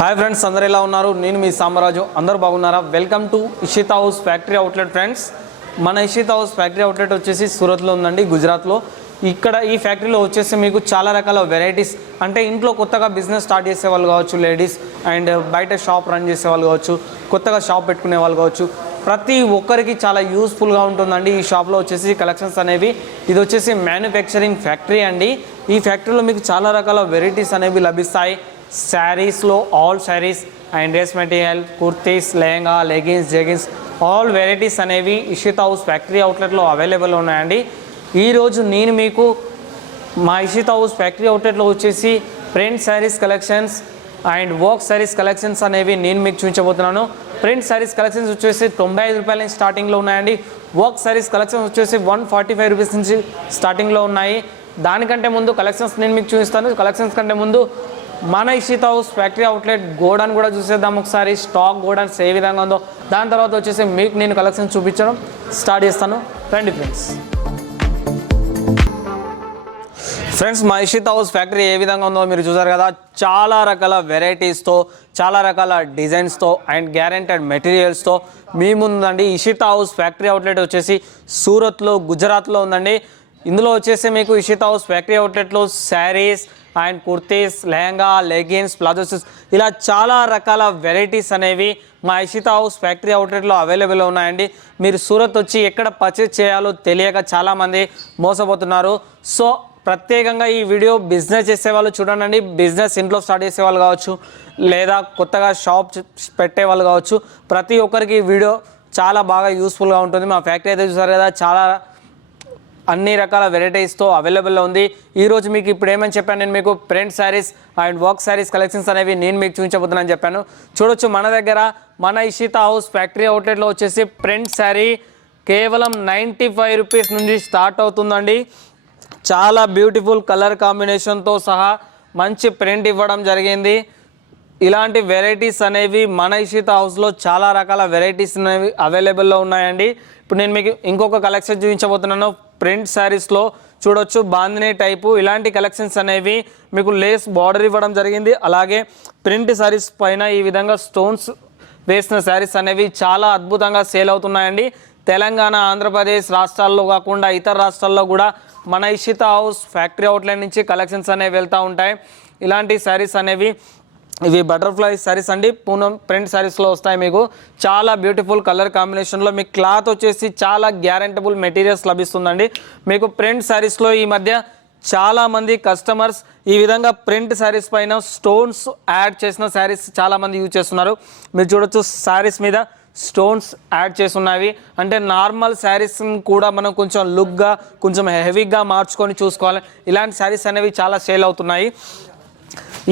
Hi friends, అందరూ ఎలా ఉన్నారు? నేను మీ సామరాజు. అందరూ బాగున్నారా? Welcome to Ishita house factory outlet friends. మన ఇషితా హౌస్ ఫ్యాక్టరీ అవుట్లెట్ వచ్చేసి సూరత్లో ఉందండి, గుజరాత్లో. ఇక్కడ ఈ ఫ్యాక్టరీలో వచ్చేసి మీకు చాలా రకాల వెరైటీస్, అంటే ఇంట్లో కొత్తగా బిజినెస్ స్టార్ట్ చేసే వాళ్ళు కావచ్చు, లేడీస్ అండ్ బయట షాప్ రన్ చేసే వాళ్ళు కావచ్చు, కొత్తగా షాప్ పెట్టుకునే వాళ్ళు కావచ్చు, ప్రతి ఒక్కరికి చాలా యూస్ఫుల్గా ఉంటుందండి. ఈ షాప్లో వచ్చేసి కలెక్షన్స్ అనేవి, ఇది వచ్చేసి మ్యానుఫ్యాక్చరింగ్ ఫ్యాక్టరీ అండి. ఈ ఫ్యాక్టరీలో మీకు చాలా రకాల వెరైటీస్ అనేవి లభిస్తాయి. శారీస్లో all saris and dress material, kurtis, lehenga, leggings, jeggings, all varieties అనేవి ఇషితా హౌస్ ఫ్యాక్టరీ అవుట్లెట్లో అవైలబుల్ ఉన్నాయండి. ఈరోజు నేను మీకు మా ఇషితా హౌస్ ఫ్యాక్టరీ అవుట్లెట్లో వచ్చేసి print saris collections and work saris collections అనేవి నేను మీకు చూపించబోతున్నాను. ప్రింట్ శారీస్ కలెక్షన్స్ వచ్చేసి 95 రూపాయల నుంచి స్టార్టింగ్లో ఉన్నాయండి. వర్క్ శారీస్ కలెక్షన్స్ వచ్చేసి 145 రూపీస్ నుంచి స్టార్టింగ్లో ఉన్నాయి. దానికంటే ముందు కలెక్షన్స్ నేను మీకు చూపిస్తాను. కలెక్షన్స్ కంటే ముందు మన Ishita house factory outlet godown కూడా చూసేద్దాం ఒకసారి. స్టాక్ గోడౌన్స్ ఏ విధంగా ఉందో, దాని తర్వాత వచ్చేసి మీకు నేను కలెక్షన్స్ చూపించడం స్టార్ట్ చేస్తాను. రండి ఫ్రెండ్స్, మా ఇషితా హౌస్ ఫ్యాక్టరీ ఏ విధంగా ఉందో మీరు చూసారు కదా. చాలా రకాల వెరైటీస్తో, చాలా రకాల డిజైన్స్తో అండ్ గ్యారెంటెడ్ మెటీరియల్స్తో మీ ముందండి. ఇషితా హౌస్ ఫ్యాక్టరీ అవుట్లెట్ వచ్చేసి సూరత్లో, గుజరాత్లో ఉందండి. ఇందులో వచ్చేసి మీకు ఇషితా హౌస్ ఫ్యాక్టరీ అవుట్లెట్లో saris and kurtis, lehenga, leggings, palazzos, ఇలా చాలా రకాల వెరైటీస్ అనేవి మా ఇషితా హౌస్ ఫ్యాక్టరీ అవుట్లెట్లో అవైలబుల్ ఉన్నాయండి. మీరు సూరత్ వచ్చి ఎక్కడ పర్చేజ్ చేయాలో తెలియక చాలామంది మోసపోతున్నారు. సో ప్రత్యేకంగా ఈ వీడియో బిజినెస్ చేసేవాళ్ళు చూడండి. బిజినెస్ ఇంట్లో స్టార్ట్ చేసేవాళ్ళు కావచ్చు, లేదా కొత్తగా షాప్ పెట్టే వాళ్ళు కావచ్చు, ప్రతి ఒక్కరికి ఈ వీడియో చాలా బాగా యూస్ఫుల్గా ఉంటుంది. మా ఫ్యాక్టరీ అయితే చూసారు కదా, చాలా అన్ని రకాల వెరైటీస్తో అవైలబుల్లో ఉంది. ఈరోజు మీకు ఇప్పుడు ఏమని చెప్పాను, నేను మీకు print saris and work saris collections అనేవి నేను మీకు చూపించబోతున్నాను చెప్పాను. చూడొచ్చు, మన దగ్గర మన ఇషితా హౌస్ ఫ్యాక్టరీ అవుట్లెట్లో వచ్చేసి ప్రింట్ శారీ కేవలం 95 రూపీస్ నుంచి స్టార్ట్ అవుతుందండి. చాలా బ్యూటిఫుల్ కలర్ కాంబినేషన్తో సహా మంచి ప్రింట్ ఇవ్వడం జరిగింది. ఇలాంటి వెరైటీస్ అనేవి మన ఇషితా హౌస్లో చాలా రకాల వెరైటీస్ అనేవి అవైలబుల్లో ఉన్నాయండి. ఇప్పుడు నేను మీకు ఇంకొక కలెక్షన్ చూపించబోతున్నాను. ప్రింట్ శారీస్లో చూడొచ్చు, బాందినీ టైపు ఇలాంటి కలెక్షన్స్ అనేవి మీకు లేస్ బార్డర్ ఇవ్వడం జరిగింది. అలాగే ప్రింట్ శారీస్ పైన ఈ విధంగా స్టోన్స్ వేసిన శారీస్ అనేవి చాలా అద్భుతంగా సేల్ అవుతున్నాయండి. తెలంగాణ, ఆంధ్రప్రదేశ్ రాష్ట్రాల్లో కాకుండా ఇతర రాష్ట్రాల్లో కూడా మన ఇషితా హౌస్ ఫ్యాక్టరీ అవుట్లెట్ నుంచి కలెక్షన్స్ అనేవి వెళ్తూ ఉంటాయి. ఇలాంటి శారీస్ అనేవి, ఇవి బటర్ఫ్లై శారీస్ అండి, పూనం ప్రింట్ శారీస్లో వస్తాయి. మీకు చాలా బ్యూటిఫుల్ కలర్ కాంబినేషన్లో మీకు క్లాత్ వచ్చేసి చాలా గ్యారెంటబుల్ మెటీరియల్స్ లభిస్తుందండి. మీకు ప్రింట్ శారీస్లో ఈ మధ్య చాలామంది కస్టమర్స్ ఈ విధంగా ప్రింట్ శారీస్ పైన స్టోన్స్ యాడ్ చేసిన శారీస్ చాలామంది యూజ్ చేస్తున్నారు. మీరు చూడొచ్చు, శారీస్ మీద స్టోన్స్ యాడ్ చేస్తున్నవి. అంటే నార్మల్ శారీస్ కూడా మనం కొంచెం లుక్గా, కొంచెం హెవీగా మార్చుకొని చూసుకోవాలి. ఇలాంటి శారీస్ అనేవి చాలా సేల్ అవుతున్నాయి.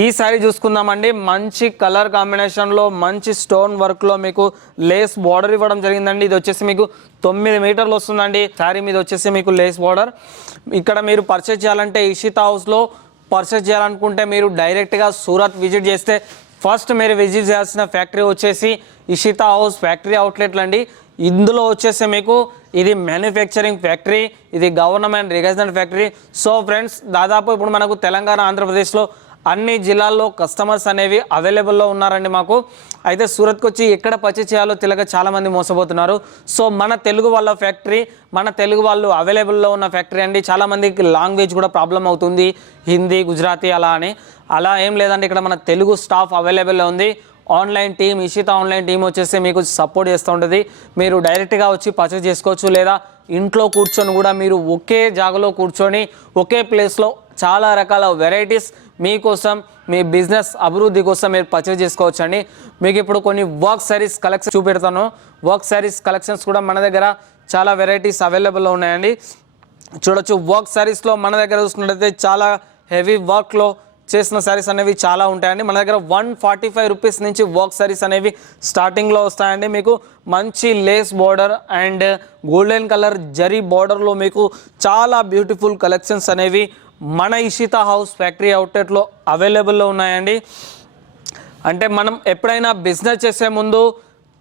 ఈ శారీ చూసుకుందామండి. మంచి కలర్ కాంబినేషన్లో మంచి స్టోన్ వర్క్లో మీకు లేస్ బార్డర్ ఇవ్వడం జరిగిందండి. ఇది వచ్చేసి మీకు 9 మీటర్లు వస్తుందండి. శారీ మీద వచ్చేసి మీకు లేస్ బార్డర్. ఇక్కడ మీరు పర్చేజ్ చేయాలంటే, ఇషితా హౌస్లో పర్చేజ్ చేయాలనుకుంటే మీరు డైరెక్ట్గా సూరత్ విజిట్ చేస్తే ఫస్ట్ మీరు విజిట్ చేయాల్సిన ఫ్యాక్టరీ వచ్చేసి ఇషితా హౌస్ ఫ్యాక్టరీ అవుట్లెట్లు అండి. ఇందులో వచ్చేసి మీకు ఇది మ్యానుఫ్యాక్చరింగ్ ఫ్యాక్టరీ, ఇది government recognised factory. So friends, దాదాపు ఇప్పుడు మనకు తెలంగాణ, ఆంధ్రప్రదేశ్లో అన్ని జిల్లాల్లో కస్టమర్స్ అనేవి అవైలబుల్లో ఉన్నారండి మాకు. అయితే సూరత్కి వచ్చి ఎక్కడ పర్చేజ్ చేయాలో తెలియక చాలామంది మోసపోతున్నారు. సో మన తెలుగు వాళ్ళ ఫ్యాక్టరీ, మన తెలుగు వాళ్ళు అవైలబుల్లో ఉన్న ఫ్యాక్టరీ అండి. చాలామందికి లాంగ్వేజ్ కూడా ప్రాబ్లం అవుతుంది, హిందీ, గుజరాతీ అలా ఏం లేదండి. ఇక్కడ మన తెలుగు స్టాఫ్ అవైలబుల్లో ఉంది. Online team, Ishita online team వచ్చేసి మీకు సపోర్ట్ చేస్తూ ఉంటుంది. మీరు డైరెక్ట్గా వచ్చి పర్చేజ్ చేసుకోవచ్చు, లేదా ఇంట్లో కూర్చొని కూడా మీరు ఒకే జాగాలో కూర్చొని ఒకే ప్లేస్లో చాలా రకాల వెరైటీస్ మీకోసం, మీ బిజినెస్ అభివృద్ధి కోసం మీరు పర్చేజ్ చేసుకోవచ్చు అండి. మీకు ఇప్పుడు కొన్ని వర్క్ శారీస్ కలెక్షన్ చూపెడతాను. వర్క్ శారీస్ కలెక్షన్స్ కూడా మన దగ్గర చాలా వెరైటీస్ అవైలబుల్లో ఉన్నాయండి. చూడొచ్చు, వర్క్ శారీస్లో మన దగ్గర చూసుకున్నట్లయితే చాలా హెవీ వర్క్లో చేసిన శారీస్ అనేవి చాలా ఉంటాయండి. మన దగ్గర 145 రూపీస్ నుంచి వర్క్ శారీస్ అనేవి స్టార్టింగ్లో వస్తాయండి. మీకు మంచి lace border and golden colour zari బార్డర్లో మీకు చాలా బ్యూటిఫుల్ కలెక్షన్స్ అనేవి మన ఇషితా హౌస్ ఫ్యాక్టరీ అవుట్లెట్లో అవైలబుల్లో ఉన్నాయండి. అంటే మనం ఎప్పుడైనా బిజినెస్ చేసే ముందు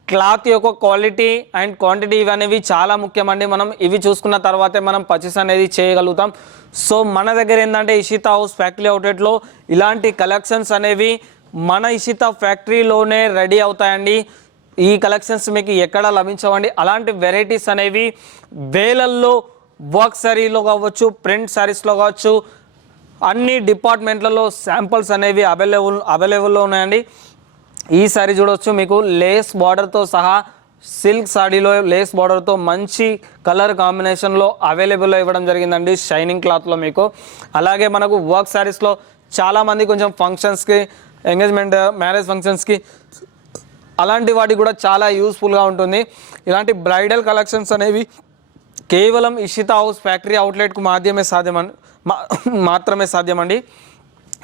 క్లాత్ యొక్క క్వాలిటీ అండ్ క్వాంటిటీ ఇవనేవి చాలా ముఖ్యమండి. మనం ఇవి చూసుకున్న తర్వాతే మనం పర్చేస్ అనేది చేయగలుగుతాం. సో మన దగ్గర ఏంటంటే ఇషితా హౌస్ ఫ్యాక్టరీ అవుట్లెట్లో ఇలాంటి కలెక్షన్స్ అనేవి మన ఇషితా ఫ్యాక్టరీలోనే రెడీ అవుతాయండి. ఈ కలెక్షన్స్ మీకు ఎక్కడ లభించవండి. అలాంటి వెరైటీస్ అనేవి వేలల్లో వర్క్ శారీలో కావచ్చు, ప్రింట్ శారీస్లో కావచ్చు, అన్ని డిపార్ట్మెంట్లలో శాంపుల్స్ అనేవి అవైలబుల్లో ఉన్నాయండి. ఈ శారీ చూడవచ్చు, మీకు లేస్ బార్డర్తో సహా సిల్క్ సాడీలో లేస్ బార్డర్తో మంచి కలర్ కాంబినేషన్లో అవైలబుల్లో ఇవ్వడం జరిగిందండి, షైనింగ్ క్లాత్లో మీకు. అలాగే మనకు వర్క్ శారీస్లో చాలామంది కొంచెం ఫంక్షన్స్కి, ఎంగేజ్మెంట్, మ్యారేజ్ ఫంక్షన్స్కి అలాంటి వాటికి కూడా చాలా యూస్ఫుల్గా ఉంటుంది. ఇలాంటి బ్రైడల్ కలెక్షన్స్ అనేవి కేవలం ఇషితా హౌస్ ఫ్యాక్టరీ అవుట్లెట్కు మాత్రమే సాధ్యమండి.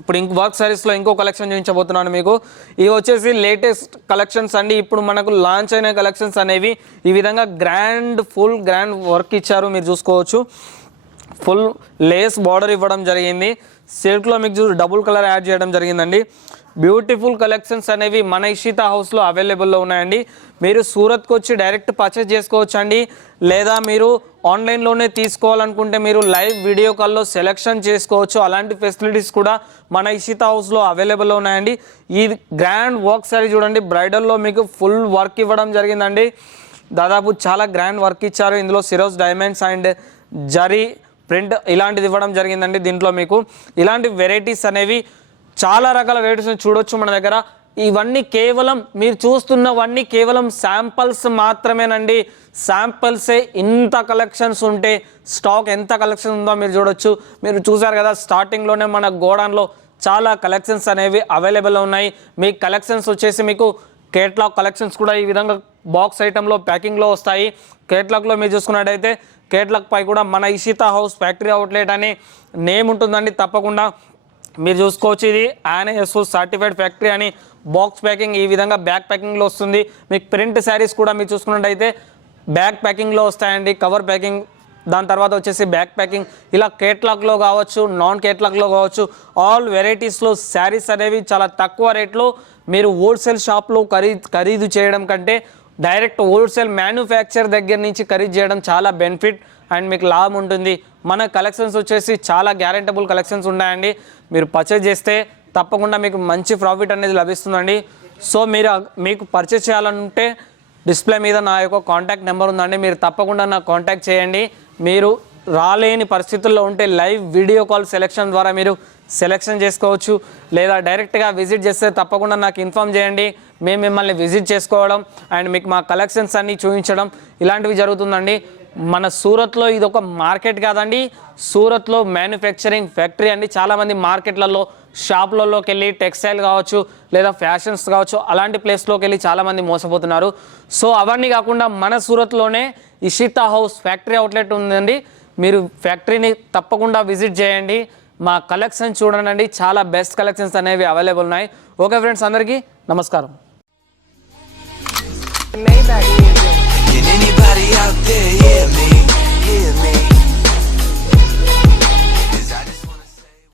ఇప్పుడు వర్క్ శారీస్లో ఇంకో కలెక్షన్ చూపించబోతున్నాను మీకు. ఇవి వచ్చేసి లేటెస్ట్ కలెక్షన్స్ అండి. ఇప్పుడు మనకు లాంచ్ అయిన కలెక్షన్స్ అనేవి ఈ విధంగా ఫుల్ గ్రాండ్ వర్క్ ఇచ్చారు. మీరు చూసుకోవచ్చు, ఫుల్ లేస్ బార్డర్ ఇవ్వడం జరిగింది. సిల్క్లో మీకు డబుల్ కలర్ యాడ్ చేయడం జరిగిందండి. బ్యూటిఫుల్ కలెక్షన్స్ అనేవి మన ఇషితా హౌస్లో అవైలబుల్లో ఉన్నాయండి. మీరు సూరత్కి వచ్చి డైరెక్ట్ పర్చేస్ చేసుకోవచ్చు అండి. లేదా మీరు ఆన్లైన్లోనే తీసుకోవాలనుకుంటే మీరు లైవ్ వీడియో కాల్లో సెలెక్షన్ చేసుకోవచ్చు. అలాంటి ఫెసిలిటీస్ కూడా మన ఇషితా హౌస్లో అవైలబుల్లో ఉన్నాయండి. ఈ గ్రాండ్ వర్క్ సారీ చూడండి, బ్రైడల్లో మీకు ఫుల్ వర్క్ ఇవ్వడం జరిగిందండి. దాదాపు చాలా గ్రాండ్ వర్క్ ఇచ్చారు. ఇందులో సిరోస్ డైమండ్స్ అండ్ జరీ ప్రింట్ ఇలాంటిది ఇవ్వడం జరిగిందండి. దీంట్లో మీకు ఇలాంటి వెరైటీస్ అనేవి చాలా రకాల వెరైటీస్ చూడొచ్చు మన దగ్గర. ఇవన్నీ కేవలం మీరు చూస్తున్నవన్నీ కేవలం శాంపల్స్ మాత్రమేనండి. శాంపల్సే. ఇంత కలెక్షన్స్ ఉంటే స్టాక్ ఎంత కలెక్షన్ ఉందో మీరు చూడొచ్చు. మీరు చూసారు కదా, స్టార్టింగ్లోనే మన గోడౌన్లో చాలా కలెక్షన్స్ అనేవి అవైలబుల్లో ఉన్నాయి. మీ కలెక్షన్స్ వచ్చేసి మీకు కేటలాగ్ కలెక్షన్స్ కూడా ఈ విధంగా బాక్స్ ఐటెంలో ప్యాకింగ్లో వస్తాయి. కేటలాగ్లో మీరు చూసుకున్నట్టయితే కేటలాగ్ పై కూడా మన ఇషితా హౌస్ ఫ్యాక్టరీ అవుట్లెట్ అనే నేమ్ ఉంటుందండి. తప్పకుండా మీరు చూసుకోవచ్చు. ఇది INSO సర్టిఫైడ్ ఫ్యాక్టరీ అని బాక్స్ ప్యాకింగ్ ఈ విధంగా బ్యాక్ ప్యాకింగ్లో వస్తుంది. మీకు ప్రింట్ శారీస్ కూడా మీరు చూసుకున్నట్టయితే బ్యాక్ ప్యాకింగ్లో వస్తాయండి, కవర్ ప్యాకింగ్. దాని తర్వాత వచ్చేసి బ్యాక్ ప్యాకింగ్. ఇలా కేటలాగ్లో కావచ్చు, నాన్ కేటలాగ్లో కావచ్చు, ఆల్ వెరైటీస్లో శారీస్ అనేవి చాలా తక్కువ రేట్లో మీరు హోల్సేల్ షాప్లో ఖరీదు చేయడం కంటే డైరెక్ట్ హోల్సేల్ మ్యానుఫ్యాక్చర్ దగ్గర నుంచి ఖరీదు చేయడం చాలా బెనిఫిట్ అండ్ మీకు లాభం ఉంటుంది. మన కలెక్షన్స్ వచ్చేసి చాలా గ్యారెంటబుల్ కలెక్షన్స్ ఉన్నాయండి. మీరు పర్చేజ్ చేస్తే తప్పకుండా మీకు మంచి ప్రాఫిట్ అనేది లభిస్తుందండి. సో మీకు పర్చేజ్ చేయాలంటే డిస్ప్లే మీద నా యొక్క కాంటాక్ట్ నెంబర్ ఉందండి. మీరు తప్పకుండా నాకు కాంటాక్ట్ చేయండి. మీరు రాలేని పరిస్థితుల్లో ఉంటే లైవ్ వీడియో కాల్ సెలెక్షన్ ద్వారా మీరు సెలెక్షన్ చేసుకోవచ్చు. లేదా డైరెక్ట్గా విజిట్ చేస్తే తప్పకుండా నాకు ఇన్ఫామ్ చేయండి. మేము మిమ్మల్ని విజిట్ చేసుకోవడం అండ్ మీకు మా కలెక్షన్స్ అన్నీ చూపించడం ఇలాంటివి జరుగుతుందండి. మన సూరత్లో ఇది ఒక మార్కెట్ కాదండి, సూరత్లో మ్యానుఫ్యాక్చరింగ్ ఫ్యాక్టరీ అండి. చాలామంది మార్కెట్లలో, షాపులలోకి వెళ్ళి టెక్స్టైల్ కావచ్చు లేదా ఫ్యాషన్స్ కావచ్చు అలాంటి ప్లేస్లోకి వెళ్ళి చాలామంది మోసపోతున్నారు. సో అవన్నీ కాకుండా మన సూరత్లోనే ఇషితా హౌస్ ఫ్యాక్టరీ అవుట్లెట్ ఉందండి. మీరు ఫ్యాక్టరీని తప్పకుండా విజిట్ చేయండి. మా కలెక్షన్ చూడండి, చాలా బెస్ట్ కలెక్షన్స్ అనేవి అవైలబుల్ ఉన్నాయి. ఓకే ఫ్రెండ్స్, అందరికీ నమస్కారం.